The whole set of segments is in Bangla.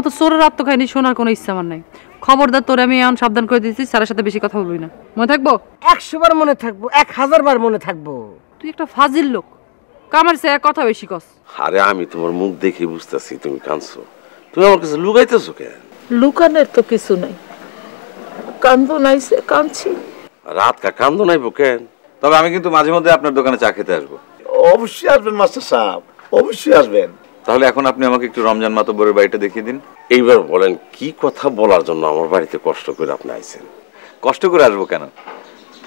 মতো চোরের আত্মকাহিনী শোনার কোনো ইচ্ছা আমার নাই। খবরদার, তোরে আমি এখন সাবধান করে দিচ্ছি, স্যারের সাথে বেশি কথা বলবি না। মনে থাকবো? 100 বার মনে থাকবো, 1000 বার মনে থাকবো। তুই একটা ফাজিল লোক, কামার সে কথা বেশি কস। আরে আমি তোমার মুখ দেখে বুঝতেছি তুমি কাঁদছো। তুমি আমার কাছে লুকাইতেছো কেন? লুকানের তো কিছু নাই, কান্দো নাইছে, কাঁদছি। রাত কা কান্দো নাইবো কেন? তবে আমি কিন্তু মাঝে মধ্যে আপনার দোকানে চা খেতে আসবো। অবশ্যই আসবেন মাস্টার সাহেব, অবশ্যই আসবেন। তাহলে এখন আপনি আমাকে একটু রমজান মাতব্বরের বাড়িটা দেখিয়ে দিন। এইবার বলেন কি কথা বলার জন্য আমার বাড়িতে কষ্ট করে আপনি আইছেন? কষ্ট করে আসবো কেন,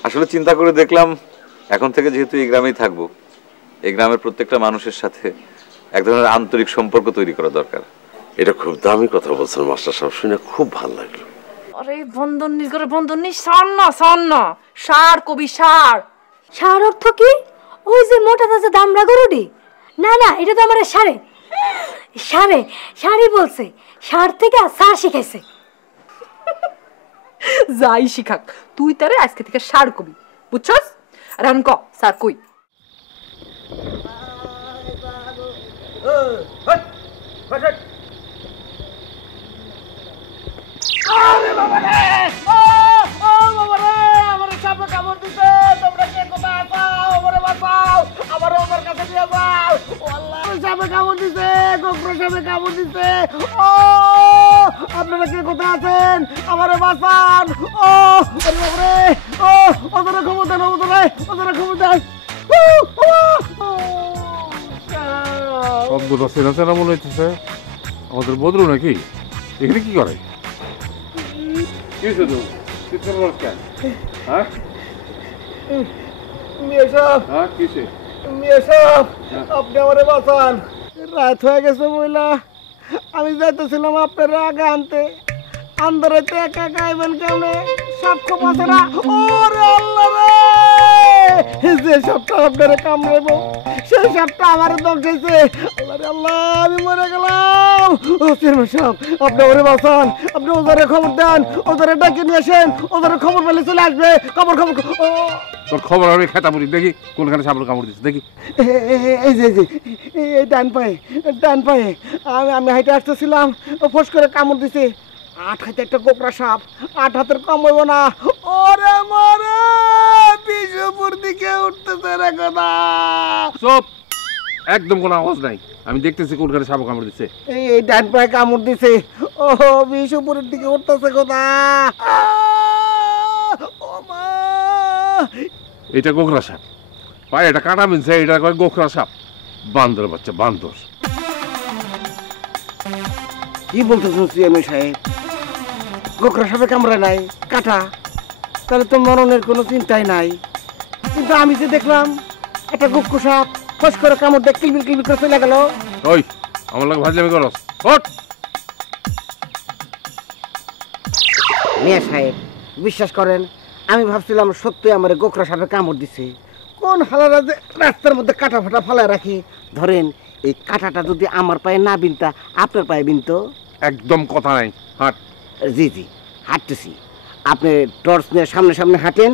আসলে চিন্তা করে দেখলাম এখন থেকে যেহেতু এই গ্রামেই থাকবো, এই গ্রামের প্রত্যেকটা মানুষের সাথে এক ধরনের আন্তরিক সম্পর্ক তৈরি করা দরকার। এটা খুব দামি কথা বলছেন মাস্টার সাহেব, শুনে খুব ভালো লাগলো। আরে বন্ধনী করে বন্ধনী, সার সার কবি সার। সার অর্থ কি? ওই যে মোটা তাজা দামড়া গরুডি? না না, এটা তো আমার সারে সারে সারি বলছে, সার থেকে সার শিখাইছে। যাই শিখাক, তুই তারে আজকে থেকে সার কবি, বুঝছস? আর এখন ক সার কই? আরে বাবা রে, ও বাবা রে, আমারে সাপে কামড় দিছে। তোমরা কে কোথায় আছো? আমারে বাঁচাও, আমারে ওদের কাছে নিয়ে যাও। আল্লাহ, সাপে কামড় দিছে, গোখরা সাপে কামড় দিছে। ও আপনারা কে কোথায় আছেন? আমারে বাঁচান। ও আরে বাবা রে, ও ওদের খবর দেন, ওদের খবর দেন। শব্দটা চেনা চেনা মনে হইতেছে। আমাদের বদরু নাকি? এখানে কি করে? কি শুধু চিৎকার করছ কেন? হ্যাঁ মিয়া সাহেব, হ্যাঁ কিসে? মিয়া সাহেব, আপনি আমারে বাঁচান। রাত হয়ে গেছে বইলা আমি যাইতেছিলাম আপনার আগে আনতে। আন্দারাইতে একা একা আইবেন কেমনে? সাপকে বাঁচে না। ওরে আল্লাহ রে, যে সাপটা আপনারে কামড়াইবো সেই সাপটা আমার দংশাইছে। আল্লাহ রে আল্লাহ, আমি মরে গেলাম। ও চেয়ারম্যান সাহেব, আপনি ওরে বাঁচান। আপনি ওজারে খবর দেন, ওজারে ডাকে নিয়ে আসেন। ওজারে খবর পেলে চলে আসবে। খবর খবর ও তোর খবর আমি খেতা বলি, দেখি কোনখানে সাপের কামড় দিচ্ছে দেখি। এই যে এই ডান পায়ে আমি হাইটে আসতেছিলাম, ফোঁস করে কামড় দিছে। 8 হাতে একটা গোকরা সাপ, 8 হাতের কম হইব না। ওরে মরে বিশুপুর দিকে উঠতেছে রে কথা। চুপ, একদম কোনো আওয়াজ নাই। আমি দেখতেছি কোনখানে সাপ কামড় দিচ্ছে। এই ডান পায়ে কামড় দিছে। ও বিশুপুরের দিকে উঠতেছে কথা। ও মা, এটা গোখরা সাপ, পায়ে এটা কাটা মিলছে, এটা কয় গোখরা সাপ। বান্দর বাচ্চা বান্দর। কি বলতেছেন চেয়ারম্যান সাহেব? গোকরা সাপে কামড়ায় নাই, কাটা? তাহলে তো মরণের কোনো চিন্তাই নাই। কিন্তু আমি যে দেখলাম একটা গোকরা সাপ ফস করে কামড় দিয়ে কিলবিল কিলবিল করে চলে গেল। ওই আমার লাগে ভাজলামি করস? ওঠ। মিয়া সাহেব, বিশ্বাস করেন, আমি ভাবছিলাম সত্যি আমার গোকরা সাপে কামড় দিছে। কোন হালারা যে রাস্তার মধ্যে কাটা ফাটা ফালায় রাখি। ধরেন এই কাটাটা যদি আমার পায়ে না বিনতা, আপনার পায়ে বিনতো। একদম কথা নাই, হাট। জি জি, হাঁটতেছি। আপনি টর্চ নিয়ে সামনে সামনে হাঁটেন,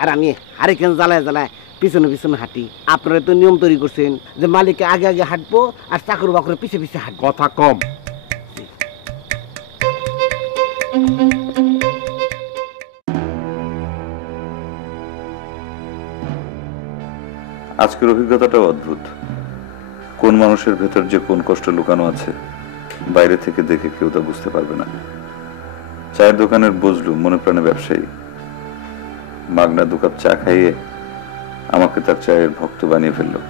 আর আমি হারিকেন জ্বালায় জ্বালায় পিছনে পিছনে হাঁটি। আপনারা তো নিয়ম তৈরি করছেন যে মালিকে আগে আগে হাঁটবো আর চাকর বাকরে পিছে পিছে হাঁটবো। কথা কম। আজকের অভিজ্ঞতাটাও অদ্ভুত। কোন মানুষের ভেতর যে কোন কষ্ট লুকানো আছে বাইরে থেকে দেখে কেউ তা বুঝতে পারবে না। চায়ের দোকানের বজলু মনে প্রাণে ব্যবসায়ী, মাগনা 2 কাপ চা খাইয়ে আমাকে তার চায়ের ভক্ত বানিয়ে ফেললো।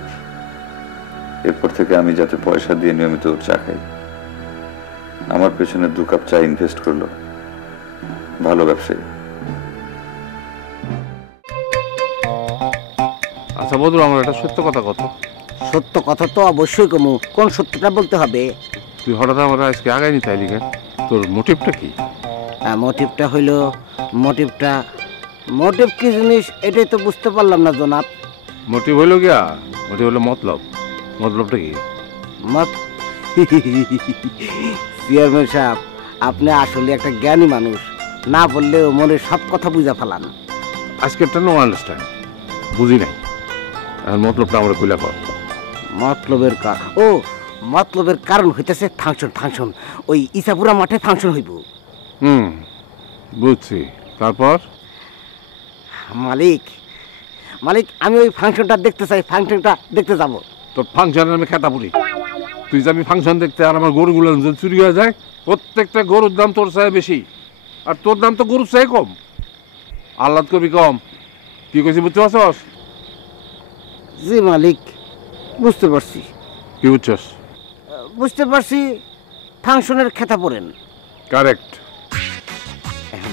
এরপর থেকে আমি যাতে পয়সা দিয়ে নিয়মিত ওর চা খাই। আমার পেছনে 2 কাপ চা ইনভেস্ট করলো। ভালো ব্যবসায়ী। আচ্ছা বদরু, আমার একটা সত্য কথা কত। সত্য কথা তো অবশ্যই কমু, কোন সত্যটা বলতে হবে? তুই হঠাৎ আমার আজকে আগাই নি তাইলি কেন? তোর মোটিভটা কি? মোটিভটা হইল, মোটিভ কি জিনিস এটাই তো বুঝতে পারলাম না জনাব। মোটিভ হইল গিয়া, মোটিভ হলো মতলব। মতলবটা কি? চেয়ারম্যান সাহেব, আপনি আসলে একটা জ্ঞানী মানুষ, না বললেও মনে সব কথা বুঝা ফেলান। আজকেরটা নো আন্ডারস্ট্যান্ড, বুঝি নাই। এখন মতলবটা আমরা কইলা কর। মতলবের ও মতলবের কারণ হইতেছে ফাংশন ওই ইসাপুরা মাঠে ফাংশন হইব। বুঝছি। তারপর? মালিক আমি ওই ফাংশনটা দেখতে চাই, ফাংশনটা দেখতে যাব। তোর ফাংশনের আমি খেতা পড়ি, তুই যাবি ফাংশন দেখতে আর আমার গরুগুলো চুরি হয়ে যায়। প্রত্যেকটা গরুর দাম তোর চাই বেশি, আর তোর দাম তো গরুর চাই কম। আহ্লাদ করবি কম। কি কইছি বুঝতে পারছস? জি মালিক, বুঝতে পারছি। কি বুঝছস? বুঝতে পারছি, ফাংশনের খেতা পড়েন। কারেক্ট।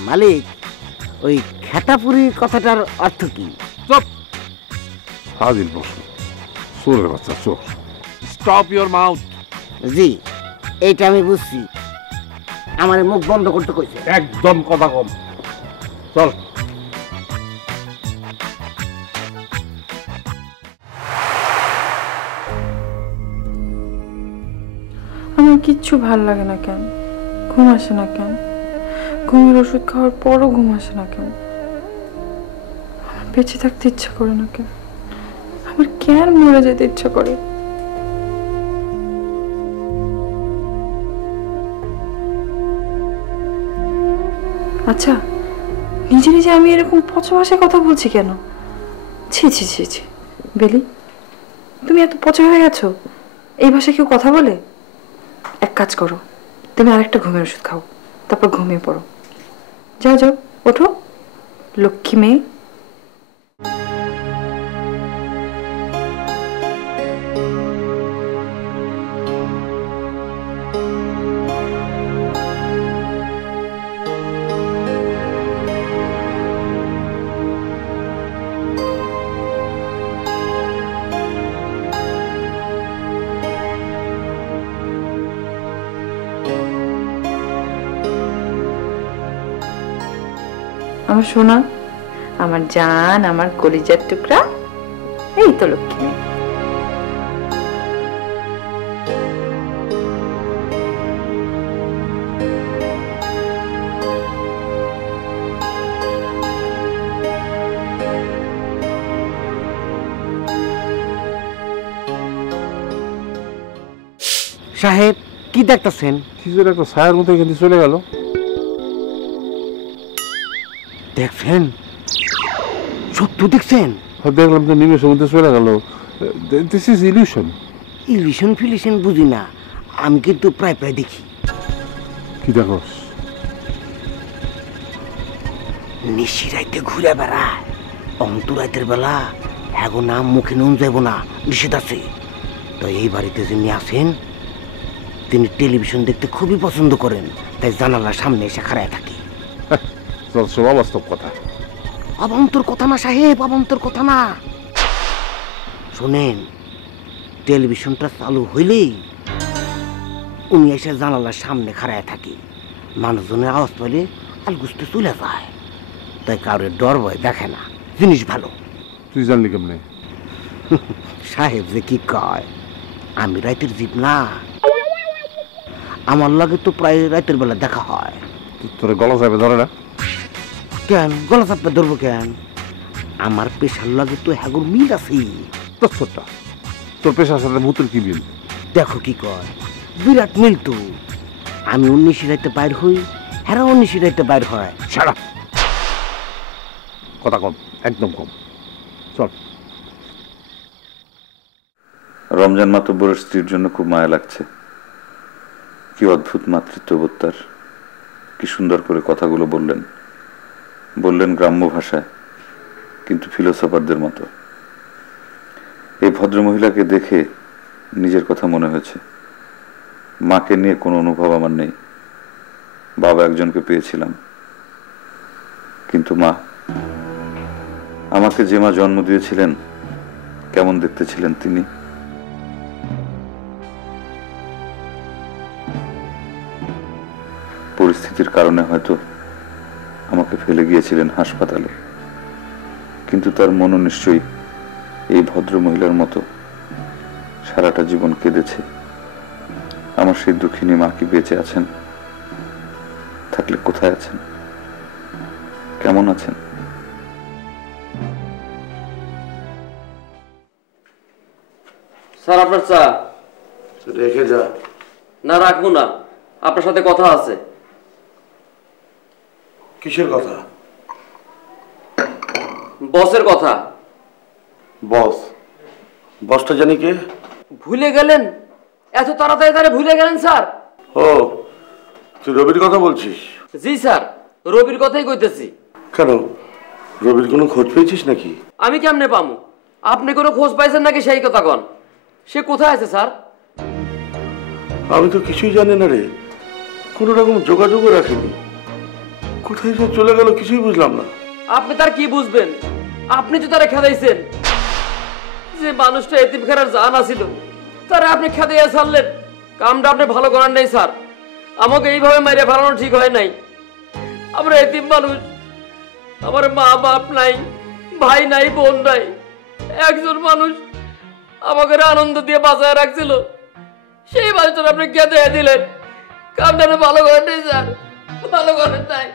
মালিক, ওই খেতাপুরি কথাটার অর্থ কি? চুপ, ফাজিল প্রশ্ন, চোরের বাচ্চা চোর। Stop your mouth. জি, এইটা আমি বুঝছি, আমার মুখ বন্ধ করতে কইছে। একদম কথা কম। চল। আমার কিচ্ছু ভাল লাগে না কেন, ঘুম আসে না কেন, ঘুমের ওষুধ খাওয়ার পরও ঘুম আসে না কেন, আমার বেঁচে থাকতে ইচ্ছা করে না কেন, আমার কেন মরে যেতে ইচ্ছা করে। আচ্ছা, নিজে নিজে আমি এরকম পচা ভাষায় কথা বলছি কেন? ছি ছি ছি ছি, বেলি, তুমি এত পচা হয়ে গেছো? এই ভাষায় কেউ কথা বলে? এক কাজ করো, তুমি আরেকটা ঘুমের ওষুধ খাও, তারপর ঘুমিয়ে পড়ো। যাও যাও, ওঠো লক্ষ্মী মেয়ে। আমার সোনা, আমার জান, আমার কলিজার টুকরা, এই তো লক্ষ্মী মেয়ে। সাহেব, কি দেখতেছেন? কিছু একটা ছায়ার মতো এখান থেকে চলে গেল। দেখছেন? সত্য দেখছেন? দেখলাম তো, নিমেষের মধ্যে চলে গেল। This is illusion. ইলিউশন ফিলিউশন বুঝি না, আমি কিন্তু প্রায় দেখি। কি দেখোস? নিশি রাইতে ঘুরে বেড়ায়, অন্তরাইতের বেলা এখন নাম মুখে নুন যাব না, নিষেধ আছে। তো এই বাড়িতে যিনি আসেন, তিনি টেলিভিশন দেখতে খুবই পছন্দ করেন, তাই জানালার সামনে এসে খাড়ায় থাকে। সব অবাস্তব কথা। অবান্তর কথা না সাহেব, অবান্তর কথা না। শোনেন, টেলিভিশনটা চালু হইলেই উনি এসে জানালার সামনে খাড়ায় থাকে। মানুষজনের আওয়াজ পেলে আলগুস্তে চলে যায়, তাই কারোর ডর ভয় দেখে না। জিনিস ভালো। তুই জানলি কেমনে? সাহেব যে কি কয়, আমি রাতের জীব না, আমার লাগে তো প্রায় রাতের বেলা দেখা হয়। তোর গলা চাপে ধরে না কেন? গলা চাপে ধরবো কেন? আমার পেশার লাগে তো হ্যাগুর মিল আছে। তোর পেশার সাথে ভূতের কি মিল? দেখো কি কয়, বিরাট মিল তো। আমি 19 রাইতে বাইর হই, হ্যাঁ 19 রাইতে বাইর হয়। সারা কথা কম, একদম কম। চল। রমজান মাতব্বরের স্ত্রীর জন্য খুব মায়া লাগছে। কি অদ্ভুত মাতৃত্ববোধ তার। কি সুন্দর করে কথাগুলো বললেন গ্রাম্য ভাষায়, কিন্তু ফিলোসফারদের মতো। এই ভদ্রমহিলাকে দেখে নিজের কথা মনে হয়েছে। মাকে নিয়ে কোনো অনুভব আমার নেই। বাবা একজনকে পেয়েছিলাম, কিন্তু মা, আমাকে যে মা জন্ম দিয়েছিলেন, কেমন দেখতে ছিলেন তিনি। পরিস্থিতির কারণে হয়তো আমাকে ফেলে গিয়েছিলেন হাসপাতালে, কিন্তু তার মনও নিশ্চয়ই এই ভদ্র মহিলার মতো সারাটা জীবন কেঁদেছে। আমার সেই দুঃখিনী মা কি বেঁচে আছেন? থাকলে কোথায় আছেন? কেমন আছেন? স্যার আপনার চা। রেখে যা। না রাখবো না, আপনার সাথে কথা আছে। কিসের কথা? বসের কথা। বস? বসটা জানি কে? ভুলে গেলেন? এত তাড়াতাড়ি তারা ভুলে গেলেন স্যার? ও, তুই রবির কথা বলছিস? জি স্যার, রবির কথাই কইতেছি। কেন, রবির কোনো খোঁজ পেয়েছিস নাকি? আমি কেমনে পামু? আপনি কোনো খোঁজ পাইছেন নাকি সেই কথা কন। সে কোথায় আছে স্যার? আমি তো কিছুই জানি না রে, কোনো রকম যোগাযোগও রাখিনি। কোথায় যে চলে গেল কিছুই বুঝলাম না। আপনি তার কি বুঝবেন? আপনি তো তারা খেদাইছেন। যে মানুষটা এতিমখানার জান আছিল তারা আপনি খেদাইয়া ছাড়লেন। কামটা আপনি ভালো করার নেই স্যার। আমাকে এইভাবে মাইরে ফেলানো ঠিক হয় নাই। আমরা এতিম মানুষ, আমার মা বাপ নাই, ভাই নাই, বোন নাই। একজন মানুষ আমাকে আনন্দ দিয়ে বাঁচায় রাখছিল, সেই মানুষটা আপনি খেদাইয়া দিলেন। কামটা আপনি ভালো করেন নাই স্যার, ভালো করেন নাই,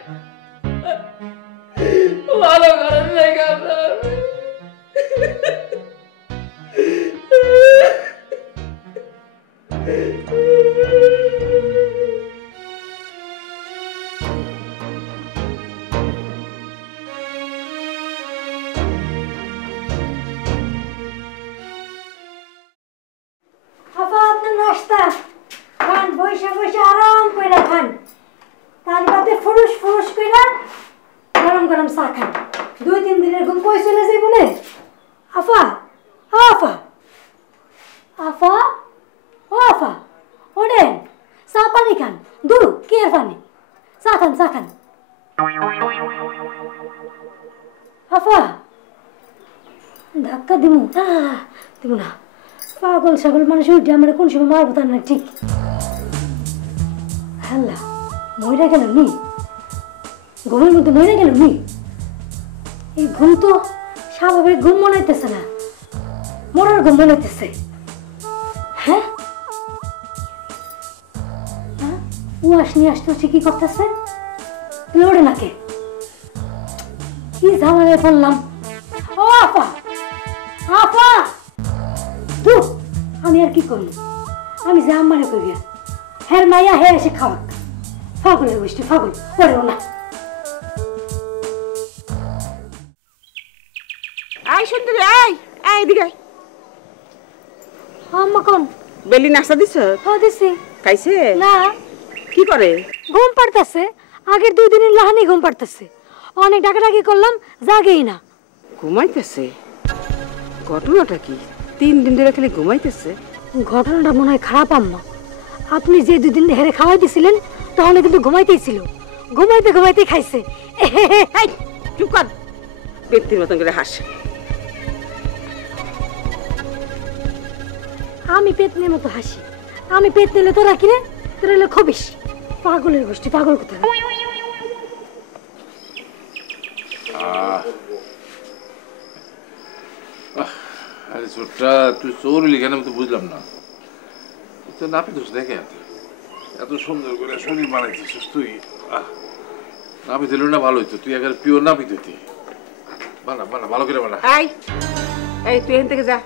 ভালো করেন নাই কামটা। আপা আপনার নাস্তা খান, বসে বসে আরাম করে খান। তার বাদে ফুরুস ফুরুস করে গরম গরম চা খান। 2-3 দিনের ঘুম কই চলে যাইব না। আফা, আফা, আফা, ও আফা, ওঠেন, চা পানি খান। দূর কি আর পানি, চা খান, চা খান। আফা, ধাক্কা দিমু না, দিমু না। পাগল ছাগল মানুষ উঠে আমার কোন সময় মারবো তার না ঠিক। হ্যাঁ, মইরা গেল নি, ঘুমের মধ্যে মইরা গেল নি। এই ঘুম তো স্বাভাবিক ঘুম মনে হইতেছে না, মরার ঘুম মনে হইতেছে। হ্যাঁ, ও আসনি আসতে কি করতেছে? লড়ে নাকে কি ঝামেলায় পড়লাম। ও আপা, আপা, আমি আর কি করি? আমি যে আম্মারে করি, হ্যাঁ মাইয়া হে এসে খাওয়াক। ফাগলের গোষ্ঠী, ফাগল পড়েও না। আই সুন্দরী, আই আই এদিকে। আম্মা কোন? বেলি নাস্তা দিছ? হ্যাঁ দিছি। খাইছে? না। কি করে? ঘুম পাড়তেছে, আগের 2 দিনের লাহানি ঘুম পাড়তেছে। অনেক ডাকাডাকি করলাম, জাগেই না। ঘুমাইতেছে? ঘটনাটা কি? 3 দিন ধরে খালি ঘুমাইতেছে? ঘটনাটা মনে হয় খারাপ আম্মা। আপনি যে 2 দিন হেরে খাওয়াই দিছিলেন তখন কিন্তু ঘুমাইতেই ছিল। ঘুমাইতে ঘুমাইতে খাইছে। চুপ কর, ব্যক্তির মতন করে হাস। আমি পেতনির মতো হাসি? আমি পেট নিলে তোরা কিনে, তোরা এলে খবিস। পাগলের গোষ্ঠী, পাগল কোথায়। আরে ছোটটা, তুই চোরলি কেন আমি তো বুঝলাম না। তুই নাপি দোষ দেখে এত সুন্দর করে শরীর বানাইছিস তুই। নাপি দিল না ভালো হইতো, তুই একেবারে পিওর নাপি দিতি। বানা বানা, ভালো করে বানা। এই এই তুই এখান থেকে যা,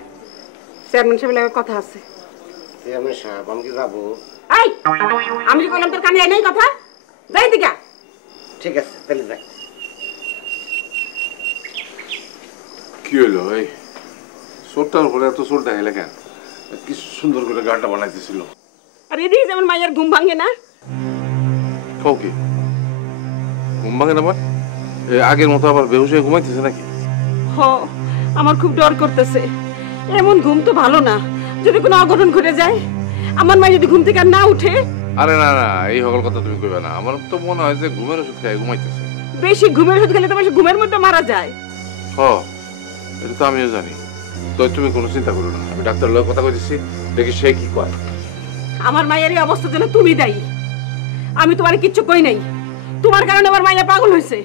চেয়ারম্যান সাহেবের লাগে কথা আছে। চেয়ারম্যান সাহেব, আমি কি যাবো? এই আমি যে বললাম তোর কানে নাই কথা, যাই দিকা। ঠিক আছে, তাহলে যাই। কি হইলো? এই চোরটার উপরে এত চোর দেখাইলে কেন? কি সুন্দর করে গানটা বানাইতেছিল। আর এদিকে যেমন মাইয়ার ঘুম ভাঙে না। ওকে, ঘুম ভাঙে না? আগের মতো আবার বেহুশ হয়ে ঘুমাইতেছে নাকি? হ, আমার খুব ডর করতেছে। এমন ঘুম তো ভালো না, যদি কোনো অঘটন ঘটে যায়। আমার মা যদি ঘুম থেকে আর না উঠে। আরে না না, এই সকল কথা তুমি কইবে না। আমার তো মনে হয় যে ঘুমের ওষুধ খাই ঘুমাইতেছে। বেশি ঘুমের ওষুধ খেলে তো বেশি ঘুমের মধ্যে মারা যায়। হ, এটা তো আমিও জানি। তো তুমি কোনো চিন্তা করো না, আমি ডাক্তার লোক কথা কইতেছি, দেখি সে কি কয়। আমার মায়ের এই অবস্থার জন্য তুমি দায়ী। আমি তোমার কিচ্ছু কই নাই। তোমার কারণে আমার মাইয়া পাগল হয়েছে।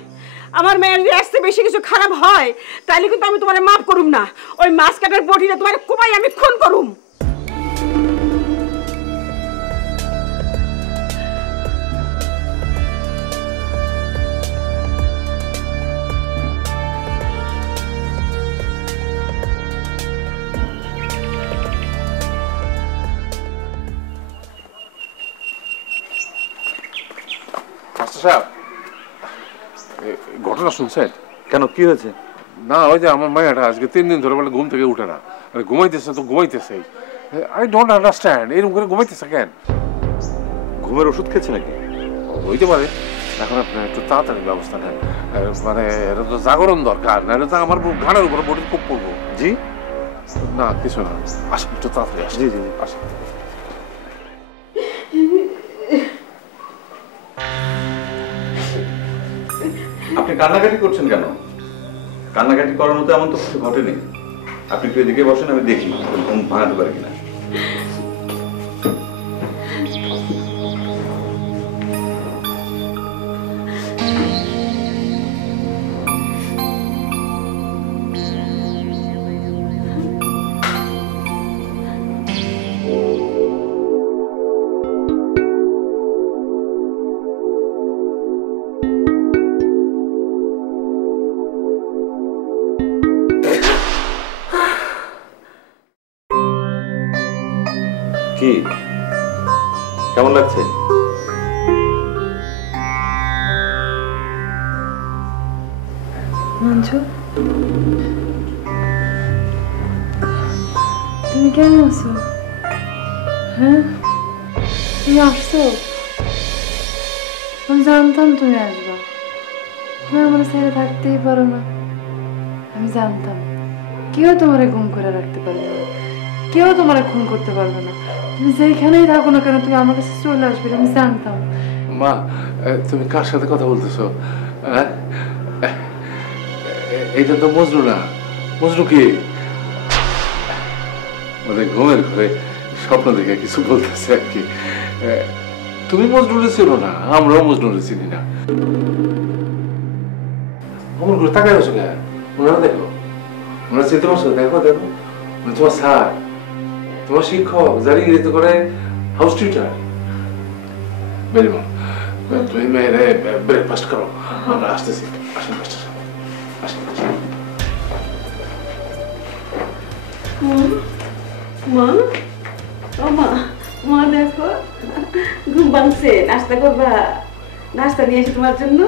আমার মেয়ের যদি আসতে বেশি কিছু খারাপ হয় তাহলে কিন্তু আমি তোমার মাফ করুম না। ওই মাছ কাটার বটিটা তোমার কোপাই আমি খুন করুম। সাহেব, ঘটনা শুনছেন? কেন, কি হয়েছে? না, ওই যে আমার মায়েরা আজকে 3 দিন ধরে বলে ঘুম থেকে উঠে না, ঘুমাইতেছে তো ঘুমাইতেছে। আই ডোন্ট আন্ডারস্ট্যান্ড, এরকম করে ঘুমাইতেছে কেন? ঘুমের ওষুধ খেয়েছে নাকি? হইতে পারে। এখন আপনি একটু তাড়াতাড়ি ব্যবস্থা নেন, মানে এটা তো জাগরণ দরকার, নাহলে তো আমার ঘাড়ের উপরে বডির খুব পড়বো। জি না, কিছু না, আসেন একটু তাড়াতাড়ি আসেন। জি জি আসেন। আপনি কান্নাকাটি করছেন কেন? কান্নাকাটি করার মতো এমন তো কিছু ঘটেনি। আপনি একটু এদিকে বসেন, আমি দেখি ঘুম ভাঙাতে পারি কিনা। কি কেমন লাগছে? মঞ্জু, তুমি কেমন আছো? হ্যাঁ, তুমি আসছো? আমি জানতাম তুমি আসবা। তুমি আমার ছেড়ে থাকতেই পারো না। আমি জানতাম কেউ তোমার ঘুম করে রাখতে পারবে না, কেউ তোমার খুন করতে পারবে না। তুমি যেখানেই থাকো না কেন, তুমি আমার কাছে চলে আসবে, আমি জানতাম। মা, তুমি কার সাথে কথা বলতেছো? এইটা তো মজনু না। মজনু কি? মানে ঘুমের ঘরে স্বপ্ন দেখে কিছু বলতেছে আর কি। তুমি মজনুরে চিনো না, আমরাও মজনুরে চিনি না। অমন করে তাকাই আছো কেন? ওনারা দেখো, ওনারা চিনতে পারছো? দেখো দেখো, তোমার স্যার, তোমার শিক্ষক, যারা ইংরেজি করে হাউস টিউটার। বেরিমন, তুমি মেয়েরে ব্রেকফাস্ট করো, আমরা আসতেছি। আসেন আসেন আসেন। মা, ও মা, মা দেখো ঘুম ভাঙছে, নাস্তা করবা? নাস্তা নিয়ে আসি তোমার জন্য।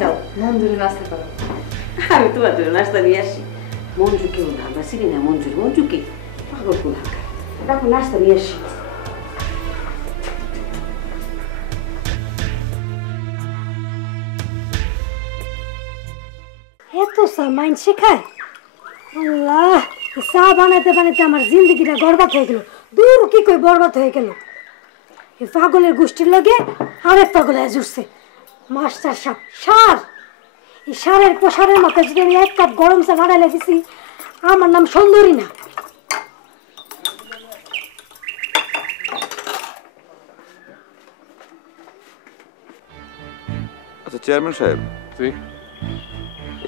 যাও, মঞ্জুরি নাস্তা করো। আমি তোমার জন্য নাস্তা নিয়ে আসি। মঞ্জু কেউ না, আমরা চিনি না মঞ্জুর। মঞ্জু কে? পাগল কোন হাঁকা। দেখো নাস্তা নিয়ে আসি। এত চা মাইন শেখায়? আল্লাহ, চা বানাতে বানাতে আমার জিন্দগিটা বরবাদ হয়ে গেল। দূর কি কই বরবাদ হয়ে গেল। এই পাগলের গোষ্ঠীর লগে আরেক পাগল আজ উঠছে। মাস্টার সাপ সার, এই সারের প্রসারের মাথায় যদি আমি 1 কাপ গরম চা বানাইলে দিছি, আমার নাম সুন্দরী না। আচ্ছা চেয়ারম্যান সাহেব, জি,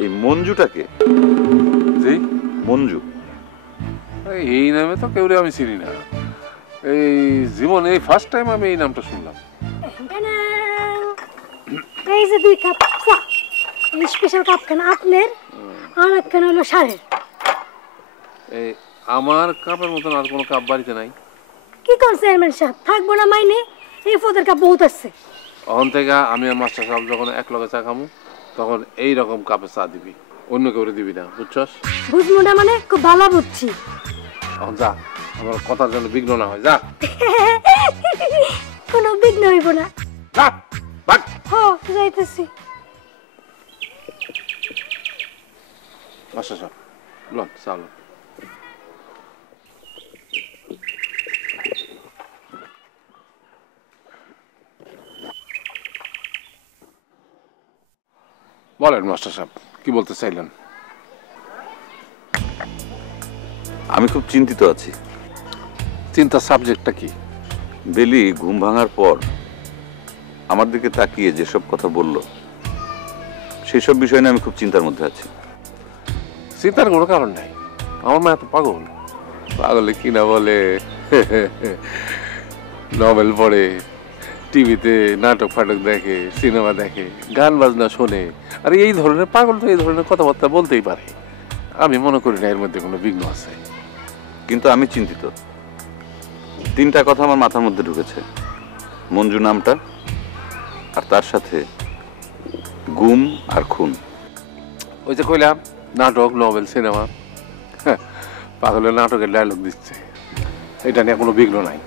এই মঞ্জুটাকে? জি, মঞ্জু এই নামে তো কেউ আমি চিনি না। এই জীবনে এই ফার্স্ট টাইম আমি এই নামটা শুনলাম। এই যে 2 কাপ চা, এই স্পেশাল কাপ খান আপনার, আর একখান হলো সারের। এই আমার কাপের মতন আর কোনো কাপ বাড়িতে নাই। কি কোন চেয়ারম্যান সাহেব, থাকবো না মাইনে? এই ফোদের কাপ বহুত আছে। তখন থেকে আমি আর মাস্টার সাহেব যখন এক লগে চা খামু, তখন এই রকম কাপে চা দিবি, অন্য কেউ দিবি না, বুঝছস? বুঝবো না মানে? খুব ভালো বুঝছি। এখন যা, আমার কথার জন্য বিঘ্ন না হয়, যা। কোনো বিঘ্ন হইব না। যা, ভাগ। যাইতেছি। মাস্টার সাহেব, লন চা লন। বলেন মাস্টার সাহেব, কি বলতে চাইলেন? আমি খুব চিন্তিত আছি। চিন্তার সাবজেক্টটা কি? বেলি ঘুম ভাঙার পর আমার দিকে তাকিয়ে যেসব কথা বলল, সেসব বিষয় নিয়ে আমি খুব চিন্তার মধ্যে আছি। চিন্তার কোনো কারণ নাই, আমার মা এত পাগল। পাগলে কি না বলে, নভেল পড়ে, টিভিতে নাটক ফাটক দেখে, সিনেমা দেখে, গান বাজনা শোনে। আর এই ধরনের পাগল তো এই ধরনের কথাবার্তা বলতেই পারে। আমি মনে করি না এর মধ্যে কোনো বিঘ্ন আছে। কিন্তু আমি চিন্তিত। 3টা কথা আমার মাথার মধ্যে ঢুকেছে, মঞ্জু নামটা, আর তার সাথে গুম আর খুন। ওই যে কইলাম নাটক, নভেল, সিনেমা, পাগলের নাটকের ডায়লগ দিচ্ছে, এটা নিয়ে কোনো বিঘ্ন নাই,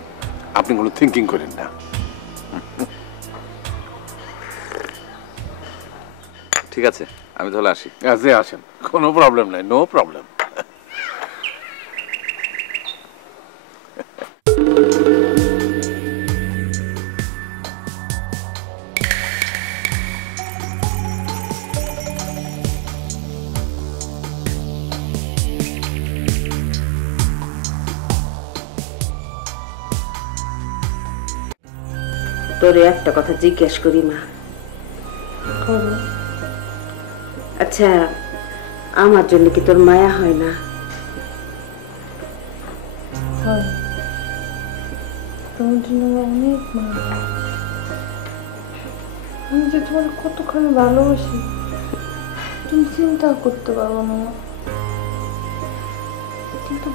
আপনি কোনো থিঙ্কিং করেন না। ঠিক আছে, আমি তাহলে আসি। যে আসেন, কোনো প্রবলেম নাই, নো প্রবলেম। তোরে একটা কথা জিজ্ঞেস করি মা। আচ্ছা, আমার জন্য কি তোর মায়া হয় না? তোমার জন্য অনেক মায়া। আমি যে তোমার কতখানি ভালোবাসি তুমি চিন্তা করতে পারবো না। কিন্তু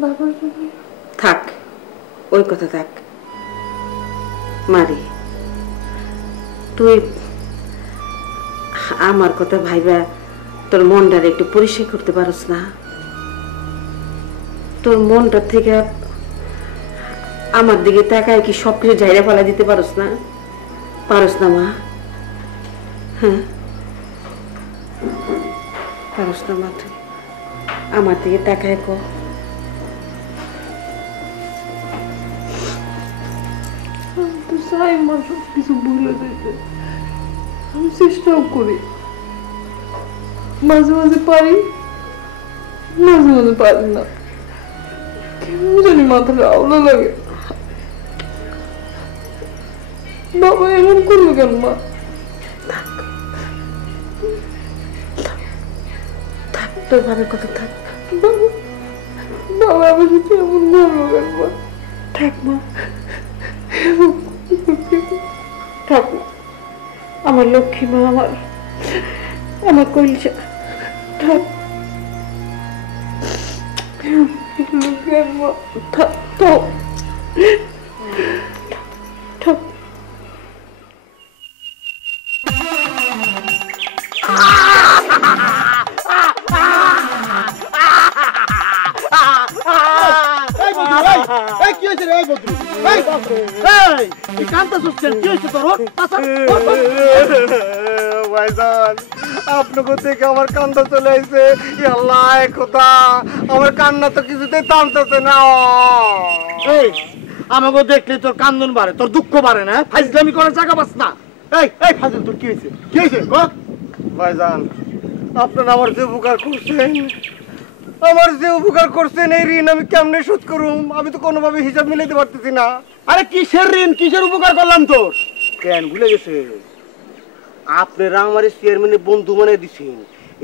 বাবার জন্য থাক, ওই কথা থাক। মারি, তুই আমার কথা ভাইবা তোর মনটারে একটু পরিষ্কার করতে পারস না? তোর মনটা থেকে আমার দিকে তাকায় কি সবকিছু ঝাইরা ফেলা দিতে পারস না? পারস না মা? হ্যাঁ, পারস না মা? তুই আমার দিকে তাকায় কো। চাই মা সবকিছু ভুলে যেতে, আমি চেষ্টাও করি, মাঝে মাঝে পারি, মাঝে মাঝে পারি না, কেমন জানি মাথাটা আওলা লাগে। বাবা এমন করলো কেন মা? থাক, তোর ভাবে কথা থাক। বাবা আমার সাথে এমন করলো কেন মা? থাক মা, থাক আমার লক্ষ্মী মা, আমার কলিজা, থাক। আপনাকে দেখে আমার কান্না চলে আসছে। আল্লাহ খোদা, আমার কান্না তো কিছুতেই থামতেছে না। আমাকে দেখলে তোর কান্দন বাড়ে, তোর দুঃখ বাড়ে না? ফাইজলামি করার জায়গা পাস না। এই ফাজিল, তোর কি হয়েছে? কি হয়েছে ভাইজান? আপনারা আমার যে উপকার করছেন, এই ঋণ আমি কেমনে শোধ করুম? আমি তো কোনোভাবে হিসাব মিলাইতে পারতেছি না। আরে কিসের ঋণ, কিসের উপকার করলাম তোর? কেন ভুলে গেছে? আপনারা আমার চেয়ারম্যানের বন্ধু বানিয়ে দিচ্ছেন,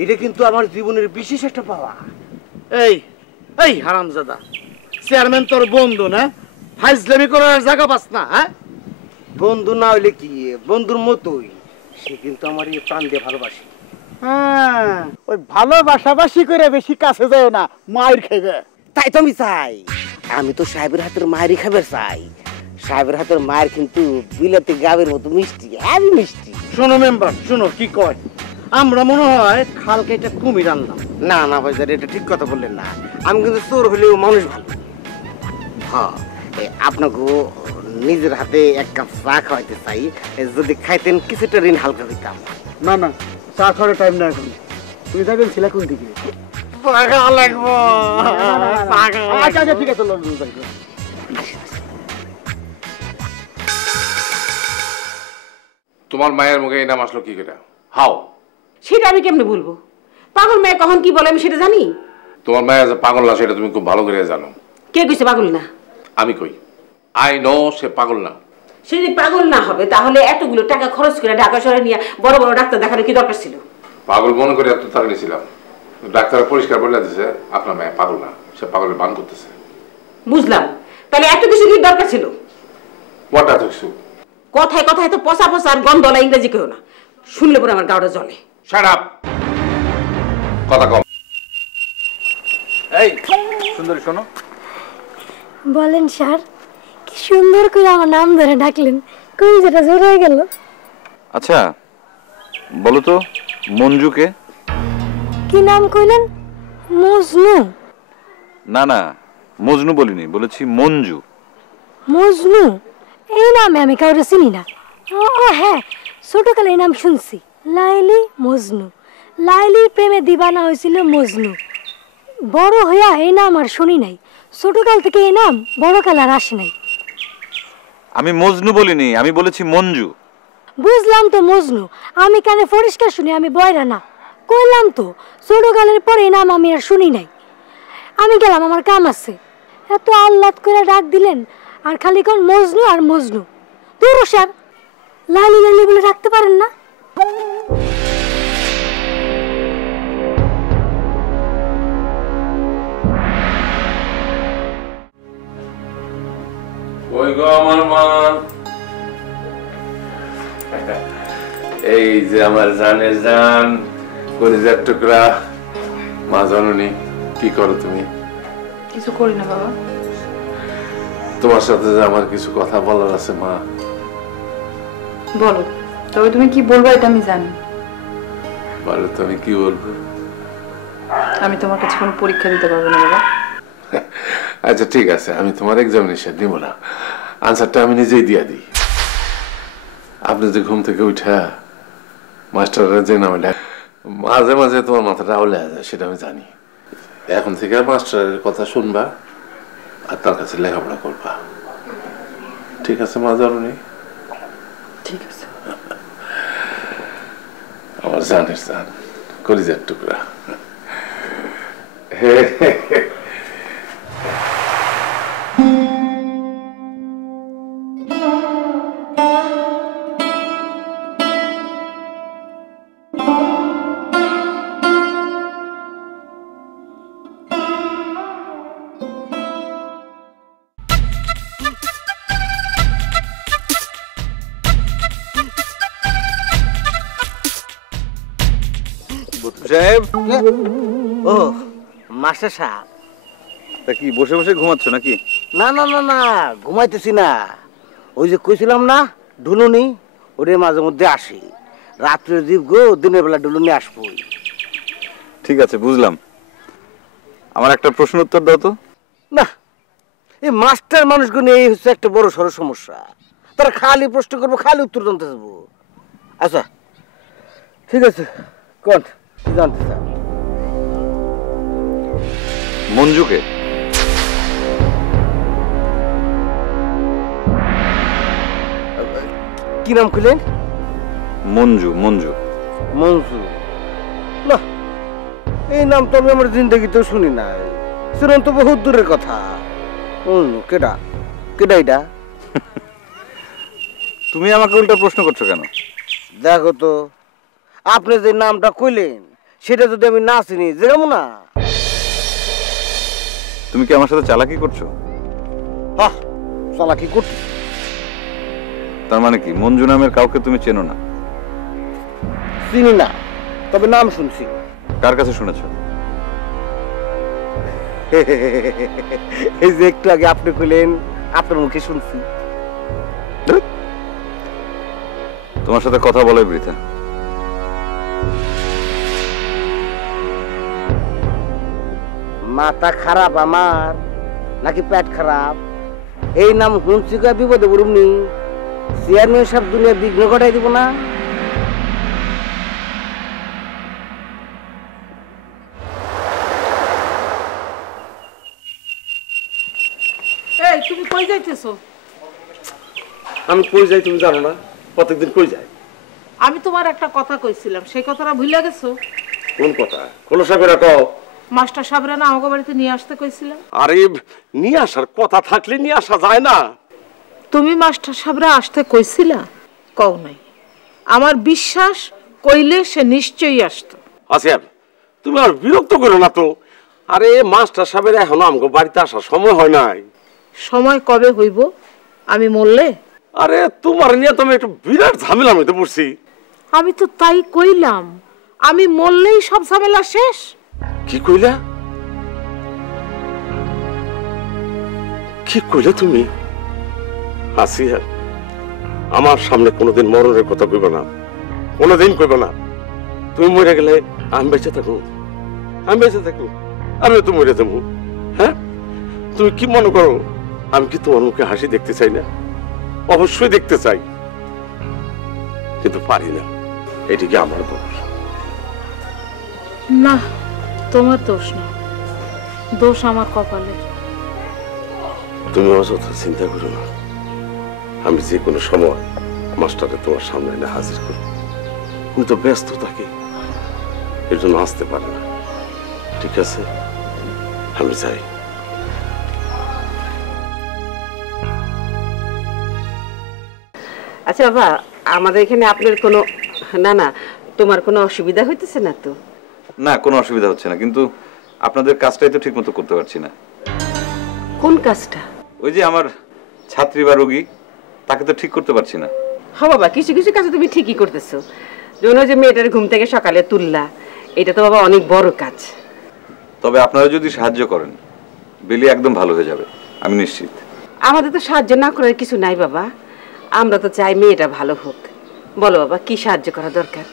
এটা কিন্তু আমার জীবনের বিশেষ একটা পাওয়া। এই হারামজাদা, চেয়ারম্যান তোর বন্ধু না? ফাইজলামি করার জায়গা পাস না? হ্যাঁ, বন্ধু না হইলে কি, বন্ধুর মতোই সে কিন্তু আমার এই প্রাণ দিয়ে ভালোবাসে। হ্যাঁ, ওই ভালোবাসাবাসি করে বেশি কাছে যায় না, মায়ের খাইবে। তাই তো আমি চাই, আমি তো সাহেবের হাতের মায়েরই খাবার চাই। সাহেবের হাতের মায়ের কিন্তু বিলাতি গাবের মতো মিষ্টি, হেবি মিষ্টি। শোনো মেম্বার, শোনো কি কয়, আমরা মনে হয় খালকে এটা কুমির আনলাম। না না ভাই, এটা ঠিক কথা বললেন না। আমি কিন্তু চোর হলেও মানুষ ভালো। হ্যাঁ, আপনাকে নিজের হাতে এক কাপ চা খাওয়াইতে চাই, যদি খাইতেন কিছুটা ঋণ হালকা হইতাম। না না, চা খাওয়ার টাইম না এখন। তুমি যাবেন ছিলা কোন দিকে? লাগবো। আচ্ছা আচ্ছা, ঠিক আছে। তোমার মায়ের মুখে এই নাম আসলো কি করে? হাও? সেটা আমি কেমনে বলবো? পাগল মেয়ে কখন কি বলে আমি সেটা জানি? তোমার মায়ের যে পাগল না সেটা তুমি খুব ভালো করে জানো। কে কইছে পাগল না? আমি কই, আই নো সে পাগল না। সে যদি পাগল না হবে তাহলে এতগুলো টাকা খরচ করে ঢাকা শহরে নিয়ে বড় বড় ডাক্তার দেখানোর কি দরকার ছিল? পাগল মনে করে এত টাকা নিয়েছিলাম, ডাক্তার পরিষ্কার বলে দিয়েছে আপনার মেয়ে পাগল না, সে পাগলের বান করতেছে। বুঝলাম, তাহলে এত কিছু কি দরকার ছিল? হোয়াট এত কিছু? কথায় কথায় তো পচা পচা আর গন্ধলা ইংরেজি কেউ না, শুনলে পরে আমার গাওটা জ্বলে। শাট আপ, কথা কম। এই সুন্দরী শোনো। বলেন স্যার, কি সুন্দর করে আমার নাম ধরে ডাকলেন, কই যেটা জোর হয়ে গেল। আচ্ছা বলো তো মঞ্জুকে? কি নাম কইলেন? মজনু? না না, মজনু বলিনি, বলেছি মঞ্জু। মজনু? এই নামে আমি কাউরে চিনি না। ও হ্যাঁ, ছোটকালে এই নাম শুনছি, লাইলি মজনু। লাইলির প্রেমে দিবানা হয়েছিল মজনু। বড় হইয়া এই নাম আর শুনি নাই। ছোটকাল থেকে এই নাম বড়কাল আর আসে নাই। আমি মজনু বলিনি, আমি বলেছি মঞ্জু। বুঝলাম তো মজনু, আমি কানে পরিষ্কার শুনি, আমি বয়রা না। কইলাম তো ছোটকালের পরে এই নাম আমি আর শুনি নাই। আমি গেলাম, আমার কাম আছে। এত আহ্লাদ করে ডাক দিলেন আর খালি কোন মজনু আর মজনু। দূর স্যার, লালি লালি বলে রাখতে পারেন না? ওই গো আমার মা, এই যে আমার জানের জান, কলিজার টুকরা মা জননী। কি করো তুমি? কিছু করি না বাবা। তোমার সাথে যে আমার কিছু কথা বলার আছে মা। বলো, তবে তুমি কি বলবো এটা আমি জানি। বলো তুমি কি বলবো? আমি তোমার কাছে কোনো পরীক্ষা দিতে পারবো না বাবা। আচ্ছা ঠিক আছে, আমি তোমার এক্সামিনেশন দিব না, আনসারটা আমি নিজেই দিয়া দিই। আপনি যে ঘুম থেকে উঠা মাস্টাররা যে নামে ডাক, মাঝে মাঝে তোমার মাথাটা আউলে যায়, সেটা আমি জানি। এখন থেকে মাস্টারের কথা শুনবা আর তার কাছে লেখাপড়া করবা, ঠিক আছে মা জননী? ঠিক আছে। আমার জানের জান, কলিজার টুকরা। ও মাস্টার সাহেব, তা কি বসে বসে ঘুমাচ্ছ নাকি? না না না না, ঘুমাইতেছি না। ওই যে কইছিলাম না ঢুলুনি, ওরে মাঝে মধ্যে আসি। রাত্রে দিব গো, দিনের বেলা ঢুলুনি আসবো। ঠিক আছে বুঝলাম। আমার একটা প্রশ্ন উত্তর দাও তো। না, এই মাস্টার মানুষগুলো এই হচ্ছে একটা বড় সড়ো সমস্যা। তারা খালি প্রশ্ন করবো, খালি উত্তর জানতে চাবো। আচ্ছা ঠিক আছে, কোন কি জানতে চান? মঞ্জুকে? কি নাম খুলেন? মঞ্জু। মঞ্জু? মঞ্জু? না, এই নাম তো আমি আমার জিন্দগিতেও শুনি নাই। শুনেন তো বহুত দূরের কথা। কেডা কেডা এটা? তুমি আমাকে উল্টা প্রশ্ন করছো কেন? দেখো তো, আপনি যে নামটা কইলেন সেটা যদি আমি না চিনি, যেরকম না। তুমি কি আমার সাথে চালাকি করছো? হ্যাঁ, চালাকি করছি। তার মানে কি মঞ্জু নামের কাউকে তুমি চেনো না? চিনি না, তবে নাম শুনছি। কার কাছে শুনেছো? এই যে একটু আগে আপনি কইলেন, আপনার মুখে শুনছি। তোমার সাথে কথা বলে বৃথা। মাথা খারাপ আমার নাকি পেট খারাপ? এই নাম শুনছি কা বিপদে পড়ুমনি? চেয়ারম্যান সব দুনিয়া বিঘ্ন ঘটাই দিব না? এই তুমি কই যাইতেছো? আমি কই যাই তুমি জানো না? প্রত্যেকদিন কই যাই? আমি তোমার একটা কথা কইছিলাম, সেই কথাটা ভুলে গেছো? কোন কথা? খোলসা করে কও। মাস্টার সাহেবরা না আমাকে বাড়িতে নিয়ে আসতে কইছিলাম। আরে নিয়ে আসার কথা থাকলে নিয়ে আসা যায় না? তুমি মাস্টার সাহেবরা আসতে কইছিলা? কও নাই। আমার বিশ্বাস কইলে সে নিশ্চয়ই আসতো। আচ্ছা তুমি আর বিরক্ত করো না তো। আরে মাস্টার সাহেবের এখনো আমাকে বাড়িতে আসার সময় হয় নাই। সময় কবে হইব? আমি মরলে? আরে তোমার নিয়ে তো আমি একটু বিরাট ঝামেলা মধ্যে পড়ছি। আমি তো তাই কইলাম, আমি মরলেই সব ঝামেলা শেষ। কি কইলা? কি কইলা তুমি? আসিয়া আমার সামনে কোনোদিন মরণের কথা কইব না, কোনোদিন কইব না। তুমি মরে গেলে আমি বেঁচে থাকবো, আমি বেঁচে থাকবো, আমিও তো মরে যাবো। হ্যাঁ, তুমি কি মনে করো আমি কি তোমার মুখে হাসি দেখতে চাই না? অবশ্যই দেখতে চাই, কিন্তু পারি না। এটি কি আমার দোষ? না, তোমার দোষ না, দোষ আমার কপালের। তুমি অযথা চিন্তা করো না, আমি যে কোনো সময় মাস্টারে তোমার সামনে এনে হাজির করব। আমি তো ব্যস্ত থাকি, এর জন্য আসতে পারে না। ঠিক আছে, আমি যাই। আচ্ছা বাবা, আমাদের এখানে আপনার কোনো না তোমার কোনো অসুবিধা হইতেছে না তো? না, কোনো অসুবিধা হচ্ছে না, কিন্তু আপনাদের কাজটাই তো ঠিক মতো করতে পারছি না। কোন কাজটা? ওই যে আমার ছাত্রী বা রোগী, তাকে তো ঠিক করতে পারছি না। হ্যাঁ বাবা, কিছু কিছু কাজ তুমি ঠিকই করতেছো। যেমন ওই যে মেয়েটার ঘুম থেকে সকালে তুললা, এটা তো বাবা অনেক বড় কাজ। তবে আপনারা যদি সাহায্য করেন, বেলি একদম ভালো হয়ে যাবে, আমি নিশ্চিত। আমাদের তো সাহায্য না করার কিছু নাই বাবা, আমরা তো চাই মেয়েটা ভালো হোক। বলো বাবা, কি সাহায্য করা দরকার?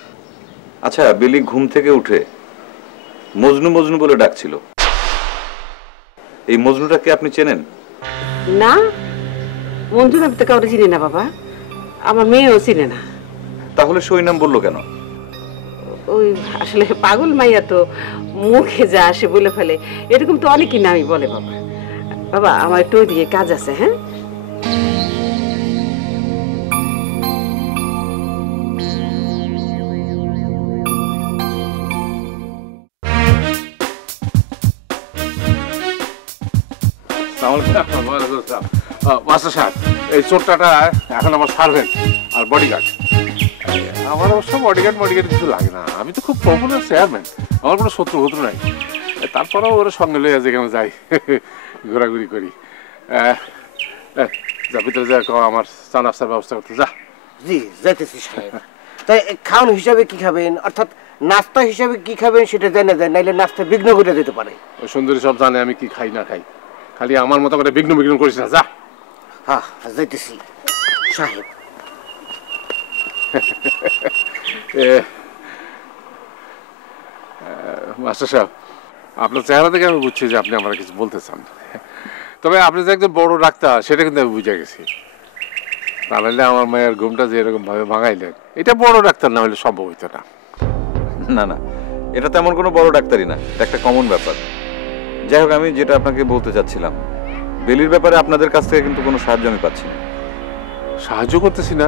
আচ্ছা, বেলি ঘুম থেকে উঠে মজনু মজনু বলে ডাকছিল, এই মজনুটাকে আপনি চেনেন? না, মঞ্জুর আমি তো কাউকে চিনি না বাবা, আমার মেয়েও চিনে না। তাহলে সই নাম বললো কেন? ওই আসলে পাগল মাইয়া তো মুখে যা আসে বলে ফেলে, এরকম তো অনেকই নামই বলে বাবা। বাবা, আমার একটু ওইদিকে কাজ আছে। হ্যাঁ, মাস্টার সাহেব, এই চোরটাটা এখন আমার সার্ভেন্ট আর বডিগার্ড। আমার অবশ্য বডিগার্ড কিছু লাগে না, আমি তো খুব পপুলার চেয়ারম্যান, আমার কোনো শত্রু নাই। তারপরেও ওরা সঙ্গে লইয়া যেখানে যাই ঘোরাঘুরি করি। যা ভিতরে যা, আমার চা নাস্তার ব্যবস্থা করতে যা। জি, যাইতেছি সাহেব। তাই খাওয়ান হিসাবে কি খাবেন, অর্থাৎ নাস্তা হিসাবে কি খাবেন সেটা জানা যায়, নাইলে নাস্তা বিঘ্ন করে দিতে পারে। ওই সুন্দরী সব জানে আমি কি খাই না খাই, খালি আমার মতো করে বিঘ্ন করিস না, যা। হ্যাঁ, যাইতেছি সাহেব। মাস্টার সাহেব, আপনার চেহারা থেকে আমি বুঝছি যে আপনি আমার কিছু বলতে চান, তবে আপনি যে একজন বড় ডাক্তার সেটা কিন্তু আমি বুঝে গেছি। তাহলে আমার মায়ের ঘুমটা যে এরকম ভাবে ভাঙাইলেন, এটা বড় ডাক্তার না হলে সম্ভব হইতো না। না না, এটা তেমন কোনো বড় ডাক্তারি না, এটা একটা কমন ব্যাপার। যাই হোক, আমি যেটা আপনাকে বলতে চাচ্ছিলাম, বেলির ব্যাপারে আপনাদের কাছ থেকে কিন্তু কোনো সাহায্য আমি পাচ্ছি না। সাহায্য করতেছি না?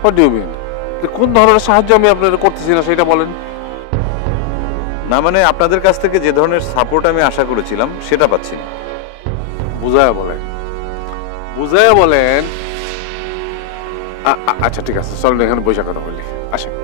What do you mean? কোন ধরনের সাহায্য আমি আপনাদের করতেছি না সেটা বলেন। না মানে, আপনাদের কাছ থেকে যে ধরনের সাপোর্ট আমি আশা করেছিলাম সেটা পাচ্ছি না। বুঝায়া বলেন। আচ্ছা ঠিক আছে, চলেন এখানে বসে কথা বলি, আসেন।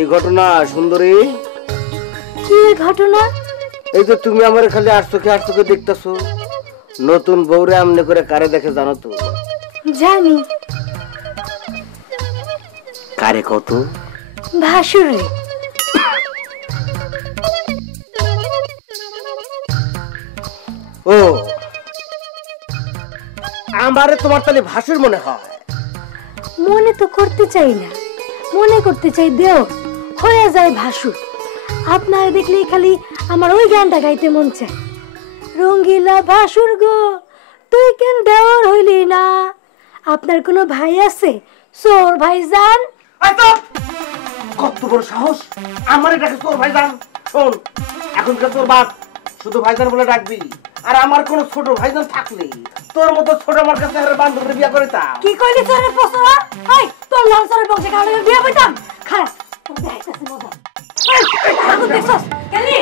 এই ঘটনা সুন্দরী, কি ঘটনা? এই যে তুমি আমার খালি আর চোখে দেখতেছো, নতুন বউরে আমনে করে কারে দেখে জানো তো? জানি। কারে কত? ভাসুরে। ও, আমারে তোমার তাহলে ভাসুর মনে হয়? মনে তো করতে চাই না, মনে করতে চাই দেও হয়ে যায় ভাসুর। আপনারা দেখলেই খালি আমার ওই গানটা গাইতে মন চায়, রঙ্গিলা ভাসুর গো তুই কেন দেওর হইলি না। আপনার কোনো ভাই আছে? চোর ভাইজান। কত বড় সাহস, আমার এটাকে চোর ভাইজান? শোন, এখনকার তোর বাপ শুধু ভাইজান বলে ডাকবি, আর আমার কোনো ছোট ভাইজান থাকলে তোর মতো ছোট আমার কাছে আর বান্ধবীর বিয়ে করিতাম। কি কইলি তোরে পছরা? এই তোর লঞ্চের বংশে কালে বিয়ে কইতাম। খারাপ তোর দেখাইতাছি মজা। এই আগু দেখছস গেলি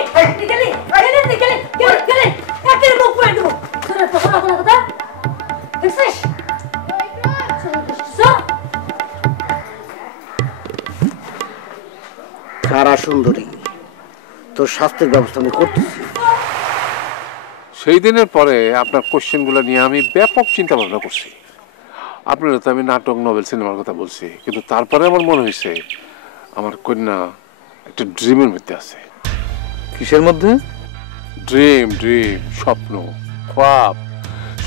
গেলি গেলি গেলি গেলি গেলি একের মুখ পুরাই দেব তোরে পছরা কোন কথা। দেখছিস কারা সুন্দরী, তোর স্বাস্থ্যের ব্যবস্থা আমি করতেছি। সেই দিনের পরে আপনার কোশ্চেনগুলো নিয়ে আমি ব্যাপক চিন্তা ভাবনা করছি। আপনারা তো আমি নাটক, নোবেল, সিনেমার কথা বলছি, কিন্তু তারপরে আমার মনে হয়েছে আমার কন্যা একটা ড্রিমের মধ্যে আছে। কিসের মধ্যে? ড্রিম, ড্রিম, স্বপ্ন, খ্বাব।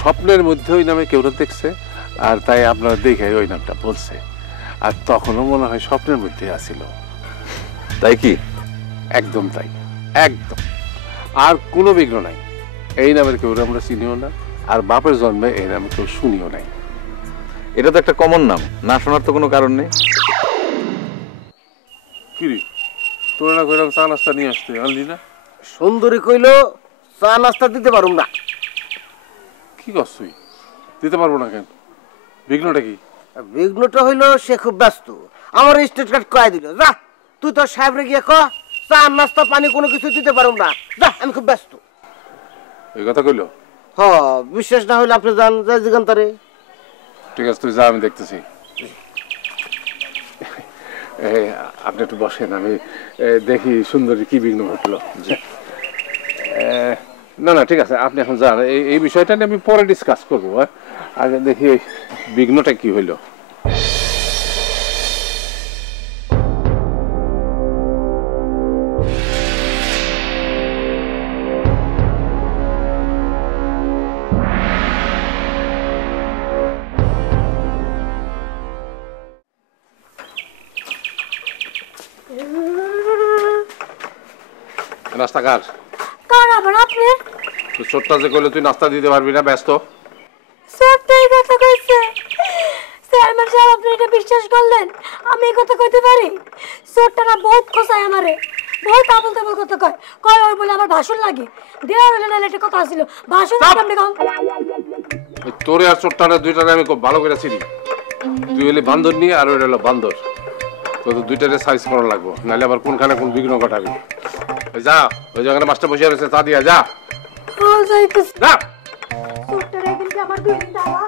স্বপ্নের মধ্যে ওই নামে কেউ দেখছে, আর তাই আপনারা দেখে ওই নামটা বলছে। আর তখনও মনে হয় স্বপ্নের মধ্যে আসিল। তাই কি? একদম তাই, একদম। আর কোনো বিঘ্ন নাই। এই নামের কেউ আমরা চিনিও না, আর বাপের জন্মে এই নামে কেউ শুনিও নাই। এটা তো একটা কমন নাম, না শোনার তো কোনো কারণ নেই। কিরে, তোরা না কইলাম চা নাস্তা নিয়ে আসতে, আনলি না? সুন্দরী কইল চা নাস্তা দিতে পারুম না। কি করছই? দিতে পারবো না কেন? বিঘ্নটা কি? বিঘ্নটা হইলো সে খুব ব্যস্ত। আমার স্টেট কার্ড কয়ে দিল, যা তুই তোর সাহেবরে গিয়ে ক চা নাস্তা পানি কোনো কিছু দিতে পারুম না, যা আমি খুব ব্যস্ত। এই কথা কইলো? হ, বিশ্বাস না হইলে আপনি যান, যাই জিগান্তারে। ঠিক আছে, তুই যা, আমি দেখতেছি। আপনি একটু বসেন, আমি দেখি সুন্দরী কি বিঘ্ন ঘটলো। না না, ঠিক আছে, আপনি এখন যান। এই বিষয়টা নিয়ে আমি পরে ডিসকাস করবো। আগে দেখি ওই বিঘ্নটা কি হইলো। নাস্তা কার? কার আবার আপনি? তুই ছোট্টা যে কইলে তুই নাস্তা দিতে পারবি না, ব্যস্ত। সত্যি কথা কইছে চেয়ারম্যান সাহেব, আপনি এটা বিশ্বাস করলেন? আমি এই কথা কইতে পারি? ছোট্টারা বহুত খোঁচায় আমারে, বহুত আবল তাবল কথা কয়। কয় ওই বলে আমার ভাষণ লাগে। দেওয়া হলে না একটা কথা ছিল, ভাষণ কেমনে কম? তোরে আর ছোট্টারা দুইটারে আমি খুব ভালো করে চিনি। তুই হলি বান্দর নিয়ে, আর ওইটা হলো বান্দর। তো দুইটারে সাইজ করা লাগবো, নাহলে আবার কোনখানে কোন বিঘ্ন ঘটাবি। যা, ওই জায়গায় মাস্টার বসে রয়েছে, তা দিয়া যা। যাইতেছি। না, ছোট্টারা কিন্তু আমার দুই দিন দাওয়া